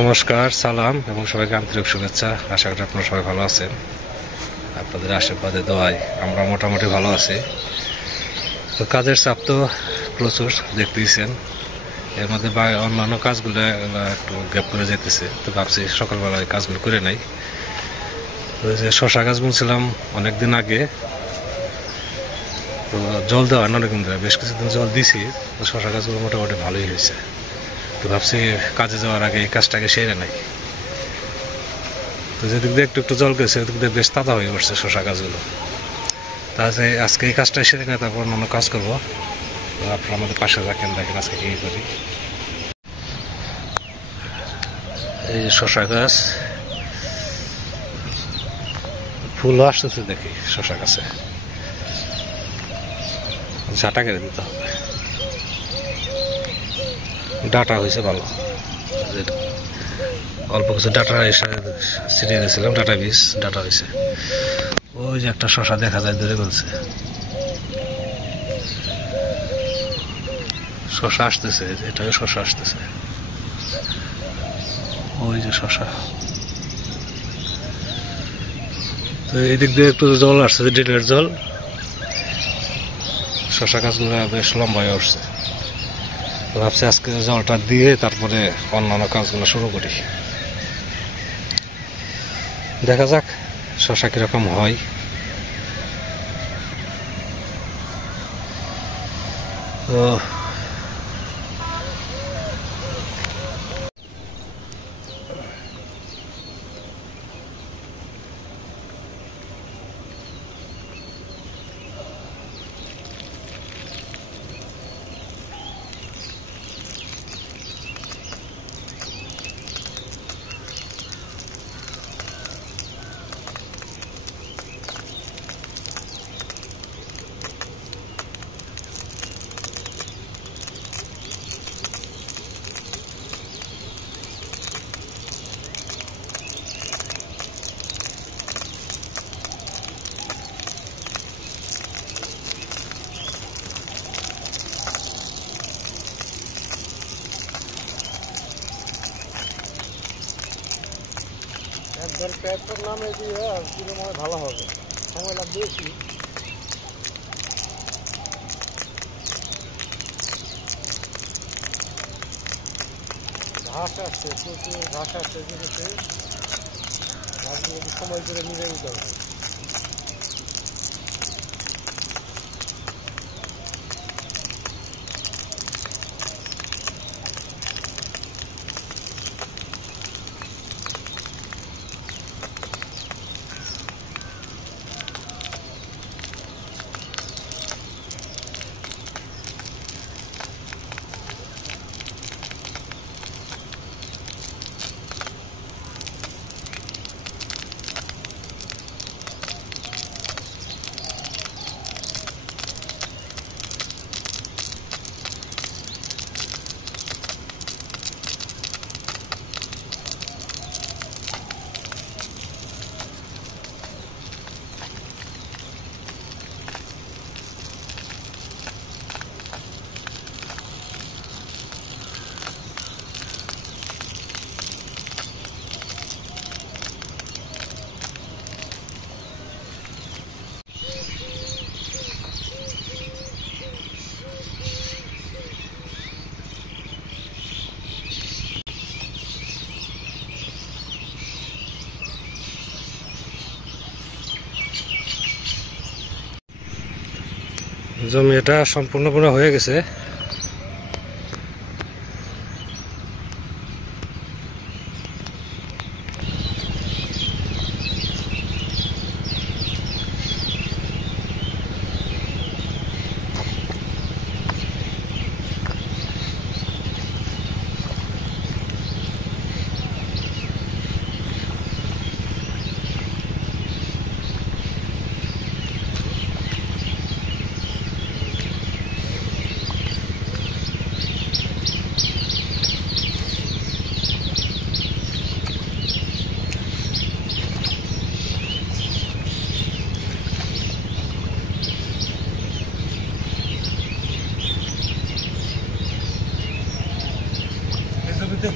নমস্কার, সালাম এবং সবাইকে আন্তরিক শুভেচ্ছা। আশা করি আপনারা সবাই ভালো আছেন। আপনাদের আশীর্বাদে দোয়ায় আমরা মোটামুটি ভালো আছি। তো কাজের চাপ তো প্রচুর দেখতেইছেন। এর মধ্যে অন্যান্য কাজগুলো একটু গ্যাপ করে যেতেছে। তো ভাবছি সকালবেলায় কাজগুলো করে নাই। ওই যে শশা গাছ বুনছিলাম অনেকদিন আগে, তো জল দেওয়া অনেকদিন ধরে, বেশ কিছুদিন জল দিছি। তো শশা গাছগুলো মোটামুটি ভালোই হয়েছে। তো ভাবছি কাজে যাওয়ার আগে এই কাজটাকে সেরে নাই। তো যেদিক দিয়ে একটু জল গেছে ওদিক দিয়ে বেশ তাজা হয়ে উঠছে শশা গাছগুলো। তাহলে আজকে এই কাজটা সেরে নেই, তারপর অন্য কাজ করবো। তো আপনারা আমাদের পাশে রাখেন, দেখেন আজকে কি করি। এই শশা গাছ ফুলও আসতেছে দেখি শশা গাছে, ঝাঁটা কেটে দিতে হবে। ডাটা হয়েছে ভালো, অল্প কিছু ডাটা এসে ছিটিয়ে দিয়েছিলাম, ডাটা বীজ ডাটা হয়েছে। ওই যে একটা শশা দেখা যায় ধরে বলছে, শশা আসতেছে, এটাও শশা আসতেছে। ওই যে শশা, তো এই দিক দিয়ে একটু জল আসছে, ড্রেনের জল। শশা গাছগুলো বেশ লম্বা হয়ে উঠছে। ভাবছি আজকে জলটা দিয়ে তারপরে অন্যান্য কাজগুলো শুরু করি। দেখা যাক শশা কিরকম হয়। তো একবার ট্র্যাক্টর নামে দিয়ে দিলে মনে ভালো হবে, সময় লাগবে বেশি। ঘাস আসছে, প্রচুর ঘাস আসছে, জিনিসে ঘাসগুলো সময় করে নিয়ে নিতে হবে। জমি এটা সম্পূর্ণভাবে হয়ে গেছে।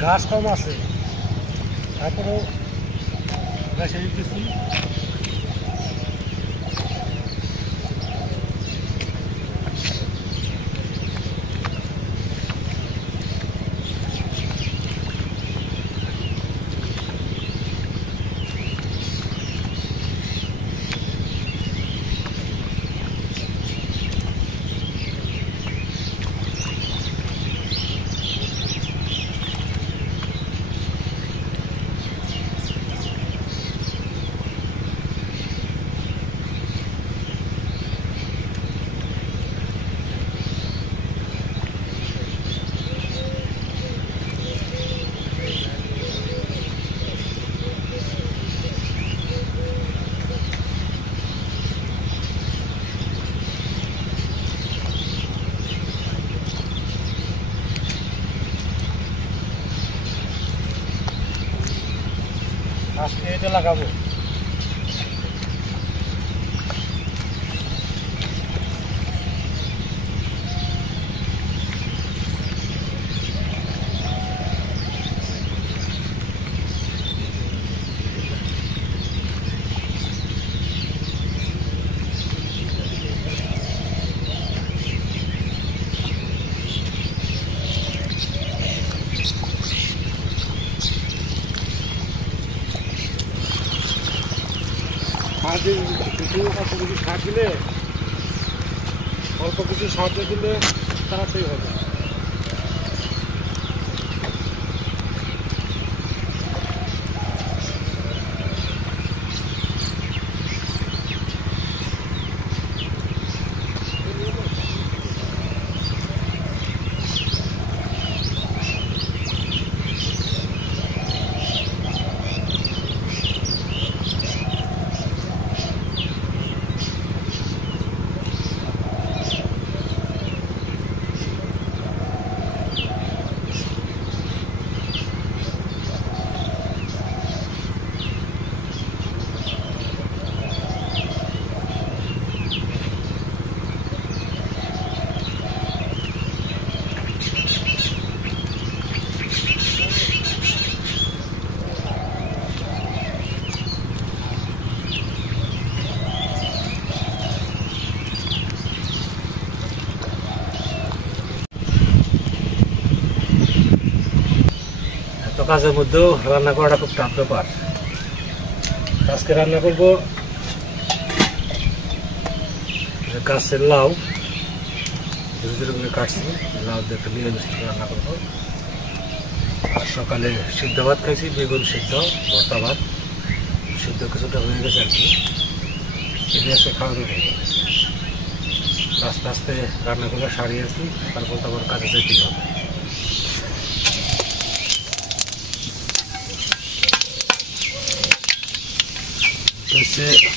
ঘাস কম আছে। তারপরেও গ্যাসে দিতেছি। আজকে এটা লাগাবো। কিছু সার দিলে, অল্প কিছু সার দিলে তাড়াতাড়ি হবে। কাজের মধ্যেও রান্না করাটা খুব টাফ ব্যাপার। আজকে রান্না করব গাছের লাউ, ছোটো ছোটো করে কাটছি, লাউ দিয়ে একটা নিরামিষ রান্না করবো। আর সকালে সিদ্ধ ভাত খাইছি, বেগুন সিদ্ধ, ভর্তা ভাত সিদ্ধ কিছুটা হয়ে গেছে আর কি। এটি আছে খাওয়ানো নেই, আস্তে আস্তে রান্নাগুলো সারিয়ে আছি, তারপর তারপর কাজে যেতে হবে।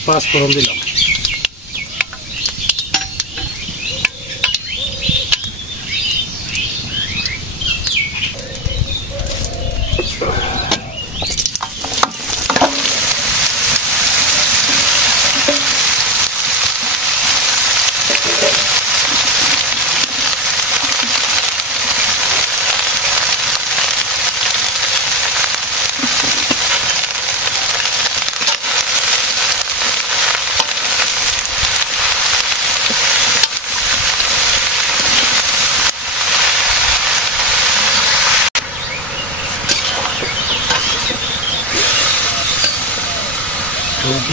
পাঁচ ফোড়ন দিলাম,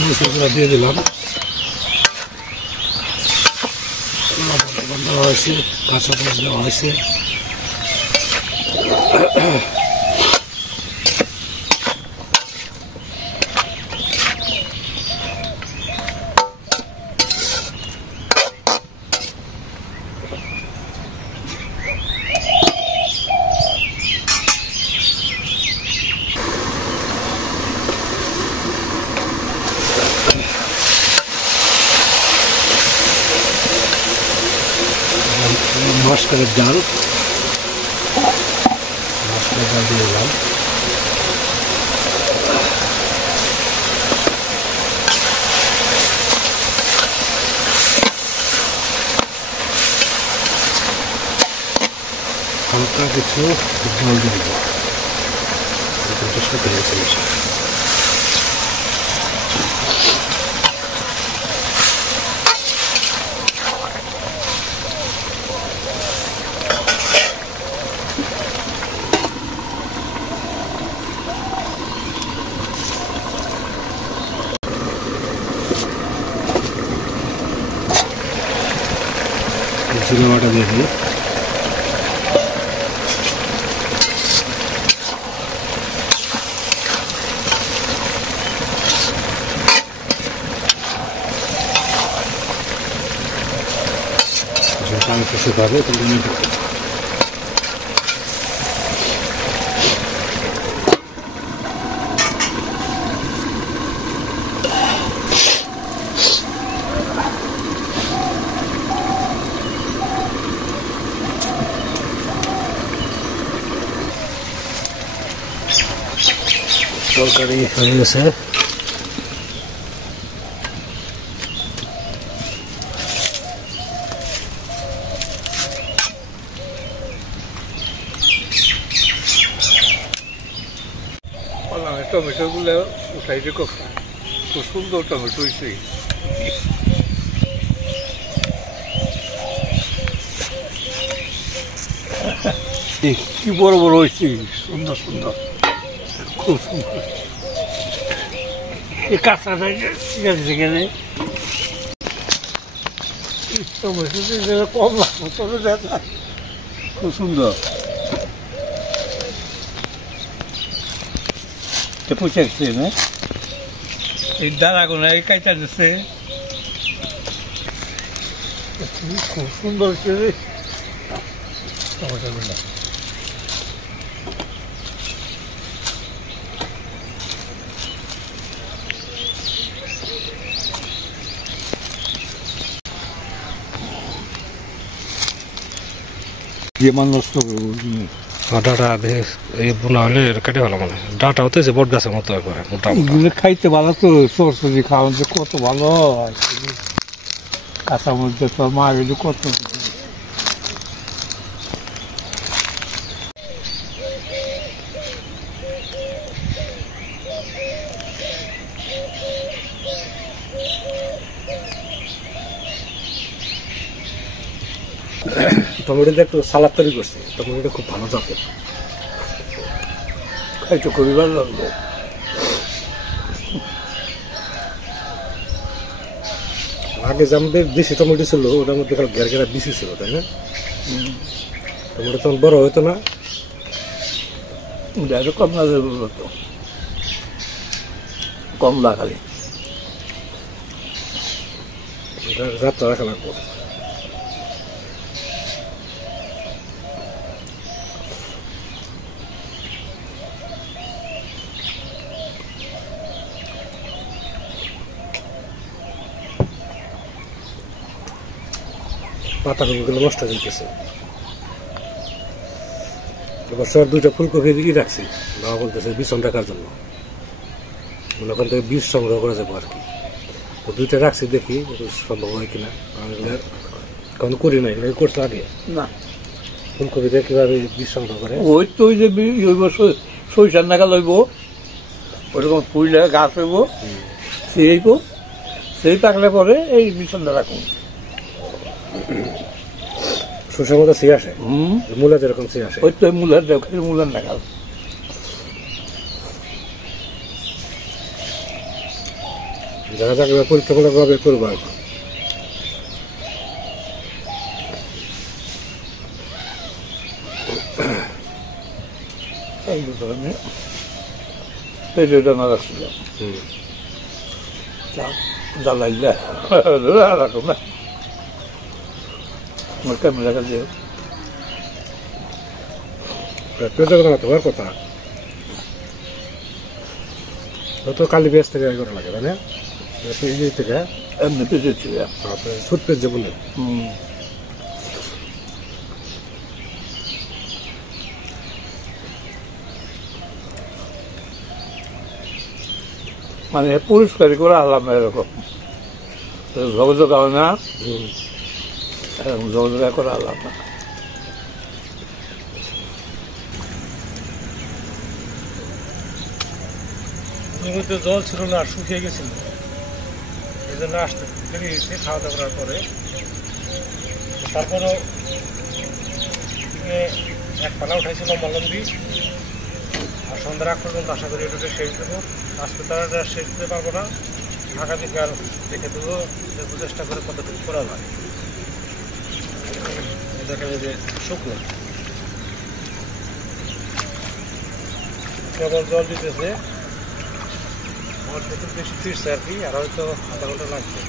মশলাগুলো দিয়ে দিলাম। দেওয়া হয়েছে, কাঁচা মরিচ দেওয়া হয়েছে। মশলার ডাল, মশলার ডাল দিয়ে দিলাম। হালকা কিছু জল দিয়ে দেবো, জিরে বাটা দিয়ে দিই। পানি একটু শুকাবে তরকারি হয়ে গেছে। টমেটো গুলো উঠাই দিয়ে খুব সুন্দর টমেটো হয়েছে। কি বড় বড় হয়েছে, সুন্দর সুন্দর, খুব সুন্দর। এই কাঁচাটা ঠিক আছে সেখানে টমেটো কম লাগবে, তবে দেখা খুব সুন্দর। পুষে গেছে না এই দাঁড়াগুলো এই কাইটা দিচ্ছে, খুব সুন্দর হচ্ছে রে টমেটোগুলো। যে মানুষ ডাটা এই বোনা হলে কেটে ভালো মনে হয়। ডাটা হতেছে বট গাছের মতো একবারে মোটা মোটা। খাইতে ভালো তো, সরষে খাওয়ান যে কত ভালো হয়, কাঁচা মধ্যে তো মা গেলে কত। টমেটোতে একটু সালাদ তৈরি করছে, টমেটোটা খুব ভালো জাতের, খাইতে খুবই ভালো লাগবে। আগে যে আমাদের দেশি টমেটো ছিল ওটার মধ্যে খালি ঘের ঘেরা বিচি ছিল, তাই না? টমেটো তখন বড় হতো না, কমলা তো কমলা খালি যাত্রা রাখা লাগবো। পাতাগুলো নষ্ট হয়ে যেতেছে। এবছর 2টা ফুলকপি দিয়ে রাখছি, বাবা বলতেছে বিছন রাখার জন্য, ওখান থেকে বীজ সংগ্রহ করা যাবো আর কি। তো 2টা রাখছি, দেখি সম্ভব হয় কিনা। কারণ করি নাই, করছো আগে না। ফুলকপিতে কিভাবে বীজ সংগ্রহ করে? ওই তো ওই যে সরিষার নাগা লইব, ওইরকম ফুলে গাছ হইব, সেই পাকলে পরে এই বিছনটা রাখুন। শস্যের মতো সি আসে, মূলা যেরকম সি আসে, ওই তো মূলার মূলার নাগাল। যারা যাকে পরীক্ষামূলক ভাবে করবো আর কি। এই ধরনের পেজটা না রাখছিলাম জ্বালাইলে রাখো না, আমার ক্যামেরা কাছে তোমার কথা তো কালি পেঁয়াজ থেকে করা লাগে, তাই না? থেকে এমনি পেঁচেছি সুট পেঁয়াজ যে বলে, মানে পরিষ্কারই করে আলাম না, এরকম ঝগঝগ হয় না, এরকম ঝগঝগা করে আলাম না। জমিতে জল ছিল না, শুকিয়ে গেছিল, এই জন্য আসতে দেরি হয়েছে খাওয়া দাওয়া করার পরে। তারপরও এক পালা উঠাইছিল মলম্বি, আর সন্ধ্যার আগ পর্যন্ত আশা করি এটা শেষ দেবো। আজকে তারা শেষ দিতে পারবো না, আগামীকাল দেখে দেবো, চেষ্টা করে কতটুকু করা যায়। দেখা যায় যে শুকনো কেবল জল দিতেছে, আমার প্রচুর বেশি ফিরছে আর কি, আর হয়তো আধা ঘন্টা লাগবে।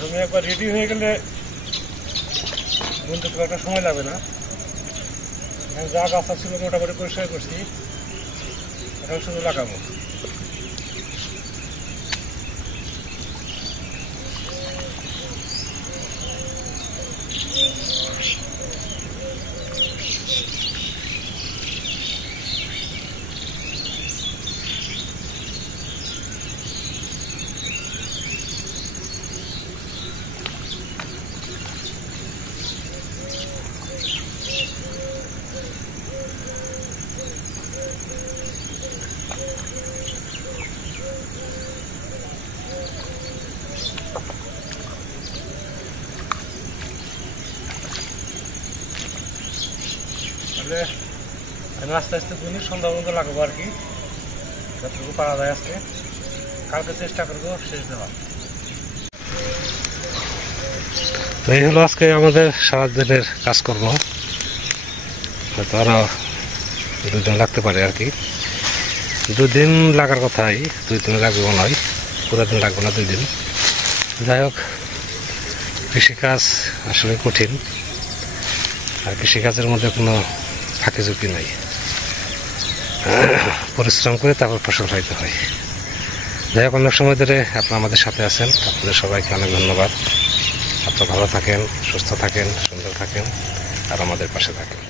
তুমি একবার রেডি হয়ে গেলে বুনতে খুব একটা সময় লাগবে না। যা গাছ ছিল মোটামুটি পরিষ্কার করছি, এখন শুধু লাগাবো। তাহলে আমি আস্তে আস্তে বুনি, সন্ধ্যা পর্যন্ত লাগাবো আর কি, যতটুকু পারা যায় আজকে। কালকে চেষ্টা করবো শেষ দেওয়া। তো এই হলো আজকে আমাদের সারাদিনের কাজকর্ম। হয়তো আরো 2 দিন লাগতে পারে আর কি, 2 দিন লাগার কথাই, 2 দিন লাগবে মনে হয়, পুরো দিন লাগবে না, 2 দিন। যাই হোক, কৃষিকাজ আসলে কঠিন, আর কৃষিকাজের মধ্যে কোনো ফাঁকি ঝুঁকি নাই, পরিশ্রম করে তারপর ফসল পাইতে হয়। যাই হোক, অনেক সময় ধরে আপনারা আমাদের সাথে আছেন, আপনাদের সবাইকে অনেক ধন্যবাদ। আপনারা ভালো থাকেন, সুস্থ থাকেন, সুন্দর থাকেন, আর আমাদের পাশে থাকেন।